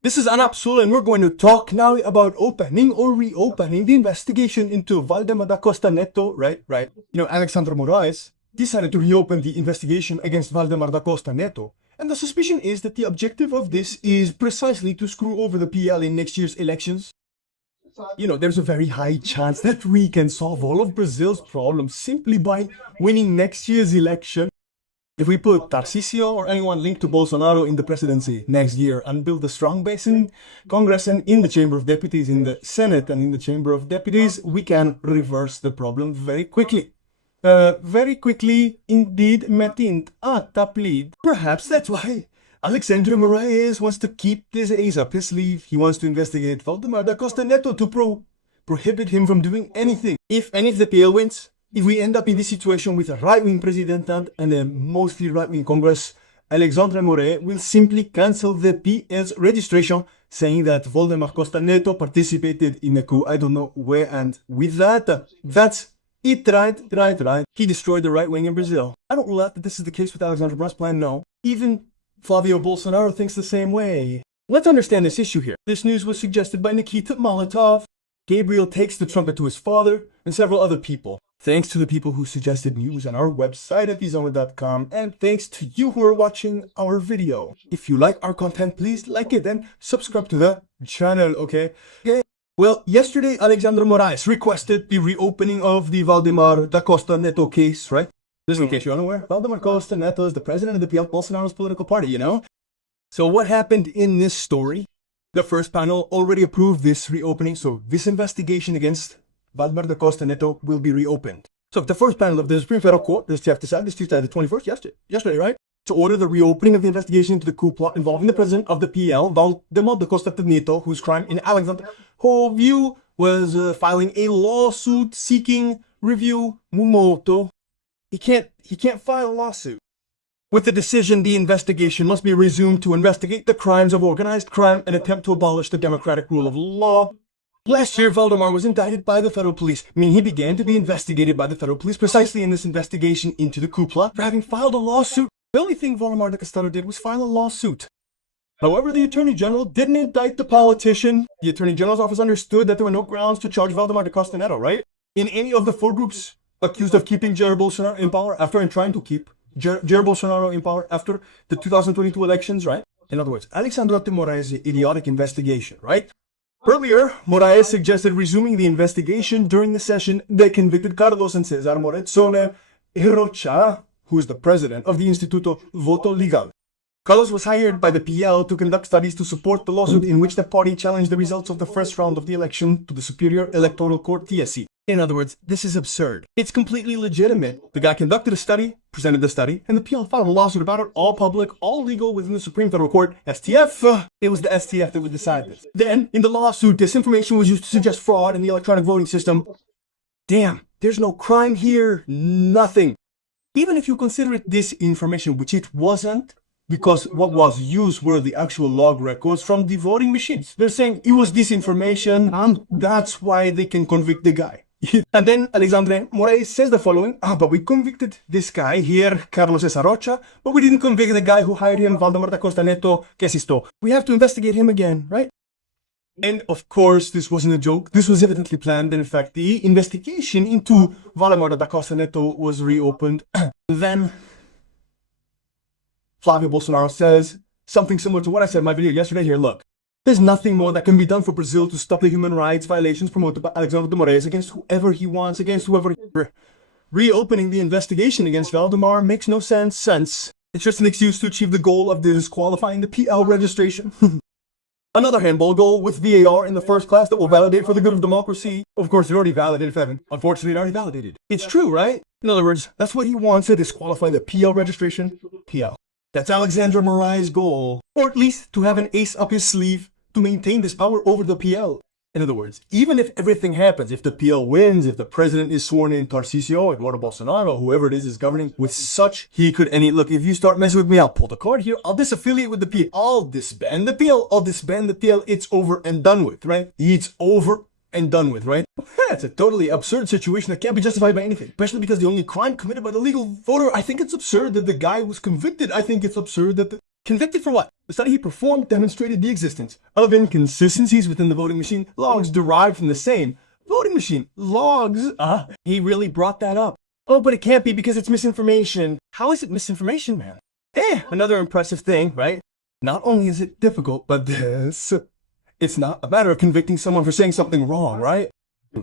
This is Anapsul, and we're going to talk now about opening or reopening the investigation into Valdemar da Costa Neto, right? You know, Alexandre Moraes decided to reopen the investigation against Valdemar da Costa Neto. And the suspicion is that the objective of this is precisely to screw over the PL in next year's elections. You know, there's a very high chance that we can solve all of Brazil's problems simply by winning next year's election. If we put Tarcísio or anyone linked to Bolsonaro in the presidency next year and build a strong base in Congress and in the Chamber of Deputies, in the Senate and in the Chamber of Deputies, we can reverse the problem very quickly. Very quickly indeed, metint ataplid. Perhaps that's why Alexandre Moraes wants to keep this ace up his sleeve. He wants to investigate Valdemar da Costa Neto to prohibit him from doing anything. If any of the PL wins, if we end up in this situation with a right-wing president and a mostly right-wing Congress, Alexandre Moraes will simply cancel the PL's registration, saying that Valdemar Costa Neto participated in a coup, I don't know where, and with that, that's it, right. He destroyed the right wing in Brazil. I don't rule out that this is the case with Alexandre Moraes' plan, no. Even Flavio Bolsonaro thinks the same way. Let's understand this issue here. This news was suggested by Nikita Molotov, Gabriel Takes the Trumpet to his father, and several other people. Thanks to the people who suggested news on our website at thezone.com, and thanks to you who are watching our video. If you like our content, please like it and subscribe to the channel, okay? Well, yesterday Alexandre Moraes requested the reopening of the Valdemar da Costa Neto case, right? Just in case you're unaware, Valdemar Costa Neto is the president of the PL Bolsonaro's political party, you know? So what happened in this story? The first panel already approved this reopening, so this investigation against Valdemar da Costa Neto will be reopened. So the first panel of the Supreme Federal Court, this decided this Tuesday the 21st, yesterday, right? To order the reopening of the investigation into the coup plot involving the president of the PL, Valdemar da Costa Neto, whose crime in Alexandre view was filing a lawsuit seeking review Mumoto. He can't file a lawsuit. With the decision, the investigation must be resumed to investigate the crimes of organized crime and attempt to abolish the democratic rule of law. Last year, Valdemar was indicted by the federal police, meaning he began to be investigated by the federal police precisely in this investigation into the coup plot for having filed a lawsuit. The only thing Valdemar da Costa did was file a lawsuit. However, the Attorney General didn't indict the politician. The Attorney General's office understood that there were no grounds to charge Valdemar da Costa Neto, right? In any of the four groups accused of keeping Jair Bolsonaro in power after and trying to keep Jair Bolsonaro in power after the 2022 elections, right? In other words, Alexandre Moraes' idiotic investigation, right? Earlier, Moraes suggested resuming the investigation during the session that convicted Carlos and Cesar Morezzone Rocha, who is the president of the Instituto Voto Legal. Carlos was hired by the PL to conduct studies to support the lawsuit in which the party challenged the results of the first round of the election to the Superior Electoral Court TSE. In other words, this is absurd. It's completely legitimate. The guy conducted a study, presented the study, and the PL filed a lawsuit about it, all public, all legal within the Supreme Federal Court, STF. It was the STF that would decide this. Then, in the lawsuit, disinformation was used to suggest fraud in the electronic voting system. Damn, there's no crime here, nothing. Even if you consider it disinformation, which it wasn't, because what was used were the actual log records from the voting machines. They're saying it was disinformation, and that's why they can convict the guy. And then Alexandre Moraes says the following, but we convicted this guy here, Carlos Cesar Rocha, but we didn't convict the guy who hired him, Valdemar da Costa Neto, que es esto? We have to investigate him again, right? And of course, this wasn't a joke. This was evidently planned, and in fact, the investigation into Valdemar da Costa Neto was reopened. Then Flavio Bolsonaro says something similar to what I said in my video yesterday here. Look, there's nothing more that can be done for Brazil to stop the human rights violations promoted by Alexandre Moraes against whoever he wants, against whoever. Reopening the investigation against Valdemar makes no sense. It's just an excuse to achieve the goal of disqualifying the PL registration. Another handball goal with VAR in the first class that will validate for the good of democracy. Of course, it already validated, Evan. Unfortunately, it already validated. It's true, right? In other words, that's what he wants, to disqualify the PL registration. PL. That's Alexandre Moraes' goal. Or at least to have an ace up his sleeve to maintain this power over the PL. In other words, even if everything happens, if the PL wins, if the president is sworn in, Tarcísio, Eduardo Bolsonaro, whoever it is governing with such, he could, look, if you start messing with me, I'll pull the card here, I'll disaffiliate with the PL, I'll disband the PL, it's over and done with, right? It's over and done with, right? It's a totally absurd situation that can't be justified by anything, especially because the only crime committed by the legal voter, I think it's absurd that the guy was convicted. I think it's absurd that the Convicted for what? The study he performed demonstrated the existence of inconsistencies within the voting machine logs derived from the same voting machine logs. He really brought that up. Oh, but it can't be because it's misinformation. How is it misinformation, man? Another impressive thing, right? Not only is it difficult, but it's not a matter of convicting someone for saying something wrong, right?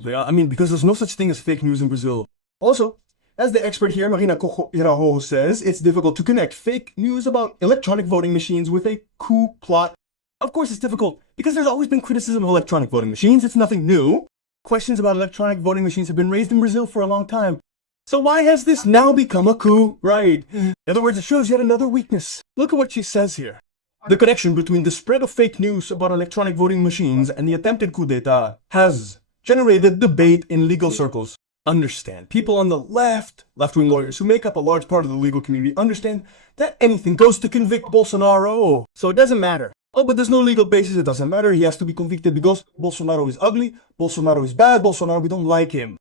I mean, because there's no such thing as fake news in Brazil. Also, as the expert here, Marina Cojo says, it's difficult to connect fake news about electronic voting machines with a coup plot. Of course it's difficult, because there's always been criticism of electronic voting machines. It's nothing new. Questions about electronic voting machines have been raised in Brazil for a long time. So why has this now become a coup? Right. In other words, it shows yet another weakness. Look at what she says here. The connection between the spread of fake news about electronic voting machines and the attempted coup d'etat has generated debate in legal circles. Understand, people on the left-wing lawyers who make up a large part of the legal community understand that anything goes to convict Bolsonaro. So it doesn't matter. Oh, but there's no legal basis, it doesn't matter. He has to be convicted because Bolsonaro is ugly, Bolsonaro is bad, Bolsonaro, we don't like him.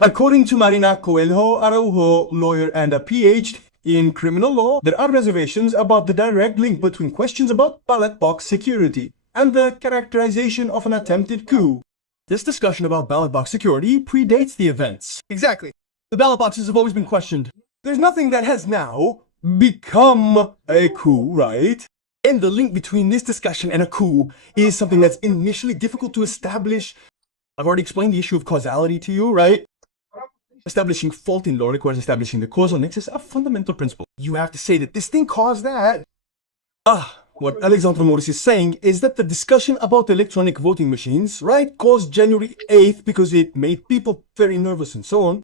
According to Marina Coelho Araujo, lawyer and a PhD in criminal law, there are reservations about the direct link between questions about ballot box security and the characterization of an attempted coup. This discussion about ballot box security predates the events. Exactly. The ballot boxes have always been questioned. There's nothing that has now become a coup, right? And the link between this discussion and a coup is something that's initially difficult to establish. I've already explained the issue of causality to you, right? Establishing fault in law requires establishing the causal nexus, a fundamental principle. You have to say that this thing caused that. What Alexandre Maurice is saying is that the discussion about electronic voting machines, right, caused January 8th because it made people very nervous and so on.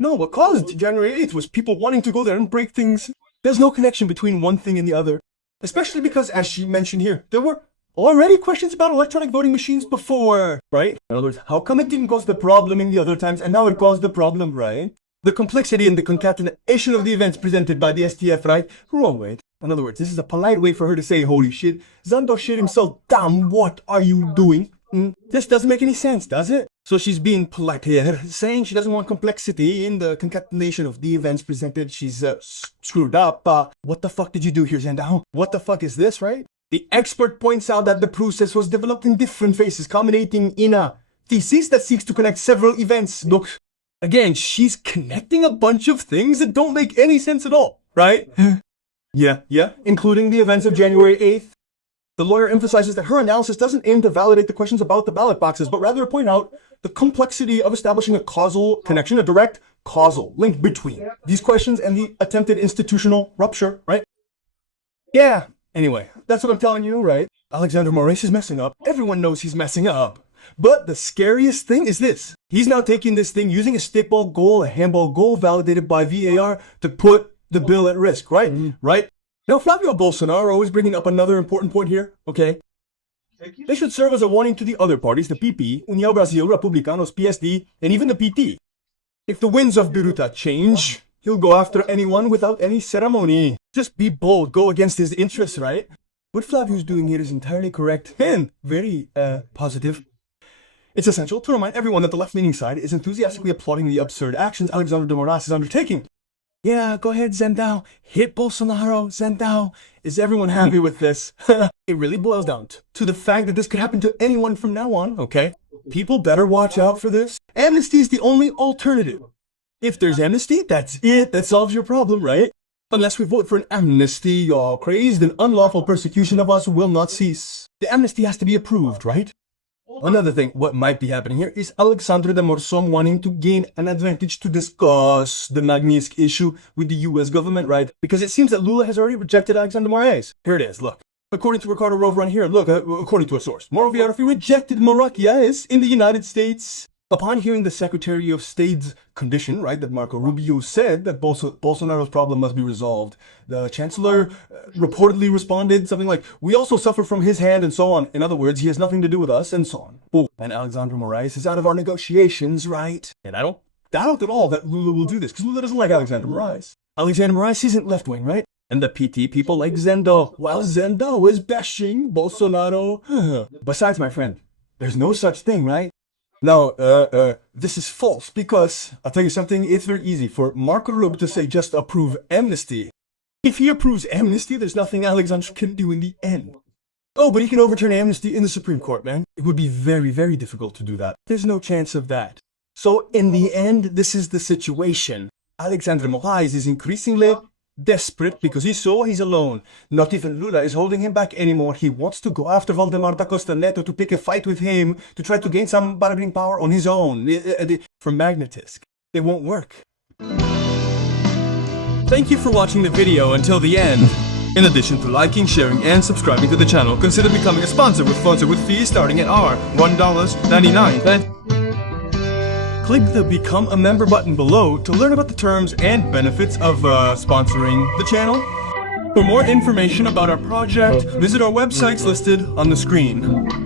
No, what caused January 8th was people wanting to go there and break things. There's no connection between one thing and the other. Especially because, as she mentioned here, there were already questions about electronic voting machines before, right? In other words, how come it didn't cause the problem in the other times and now it caused the problem, right? The complexity and the concatenation of the events presented by the STF, right? Wrong way. In other words, this is a polite way for her to say, holy shit, XANDÅ shit himself, damn, what are you doing? This doesn't make any sense, does it? So she's being polite here, saying she doesn't want complexity in the concatenation of the events presented. She's screwed up. What the fuck did you do here, XANDÅ? What the fuck is this, right? The expert points out that the process was developed in different phases, culminating in a thesis that seeks to connect several events. Look, again, she's connecting a bunch of things that don't make any sense at all, right? Yeah, including the events of January 8th. The lawyer emphasizes that her analysis doesn't aim to validate the questions about the ballot boxes, but rather point out the complexity of establishing a causal connection, a direct causal link between these questions and the attempted institutional rupture, right? Yeah, anyway, that's what I'm telling you, right? Alexandre Maurice is messing up. Everyone knows he's messing up. But the scariest thing is this. He's now taking this thing, using a stickball goal, a handball goal validated by VAR to put the bill at risk, right? Right? Now, Flavio Bolsonaro is bringing up another important point here, okay? They should serve as a warning to the other parties, the PP, União Brasil, Republicanos, PSD, and even the PT. If the winds of Biruta change, he'll go after anyone without any ceremony. Just be bold, go against his interests, right? What Flavio's doing here is entirely correct and very positive. It's essential to remind everyone that the left-leaning side is enthusiastically applauding the absurd actions Alexandre de Moraes is undertaking. Yeah, go ahead, XANDÅ. Hit Bolsonaro, XANDÅ. Is everyone happy with this? It really boils down to the fact that this could happen to anyone from now on, okay? People better watch out for this. Amnesty is the only alternative. If there's amnesty, that's it. That solves your problem, right? Unless we vote for an amnesty, y'all crazed and unlawful persecution of us will not cease. The amnesty has to be approved, right? Another thing, what might be happening here is Alexandre de Morsom wanting to gain an advantage to discuss the Magnitsky issue with the US government, right? Because it seems that Lula has already rejected Alexandre Moraes. Here it is, look. According to Ricardo Rover on here, look, according to a source, Moraes rejected Moraes in the United States. Upon hearing the Secretary of State's condition, right, that Marco Rubio said that Bolsonaro's problem must be resolved, the Chancellor reportedly responded something like, we also suffer from his hand and so on. In other words, he has nothing to do with us and so on. Oh, and Alexandre Moraes is out of our negotiations, right? And I don't doubt at all that Lula will do this, because Lula doesn't like Alexandre Moraes. Alexandre Moraes isn't left-wing, right? And the PT people like XANDÅ, while XANDÅ is bashing Bolsonaro. Besides, my friend, there's no such thing, right? Now, this is false because, I'll tell you something, it's very easy for Marco Rubio to say just approve amnesty. If he approves amnesty, there's nothing Alexander can do in the end. Oh, but he can overturn amnesty in the Supreme Court, man. It would be very, very difficult to do that. There's no chance of that. So in the end, this is the situation. Alexander Moraes is increasingly desperate because he's alone. Not even Lula is holding him back anymore. He wants to go after Valdemar da Costa Neto to pick a fight with him, to try to gain some bargaining power on his own. From Magnetisk. It won't work. Thank you for watching the video until the end. In addition to liking, sharing, and subscribing to the channel, consider becoming a sponsor with fees starting at $1.99. Click the Become a Member button below to learn about the terms and benefits of sponsoring the channel. For more information about our project, visit our websites listed on the screen.